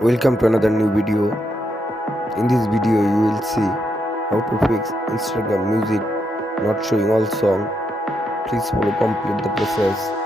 Welcome to another new video. In this video you will see how to fix Instagram music not showing all song. Please follow complete the process.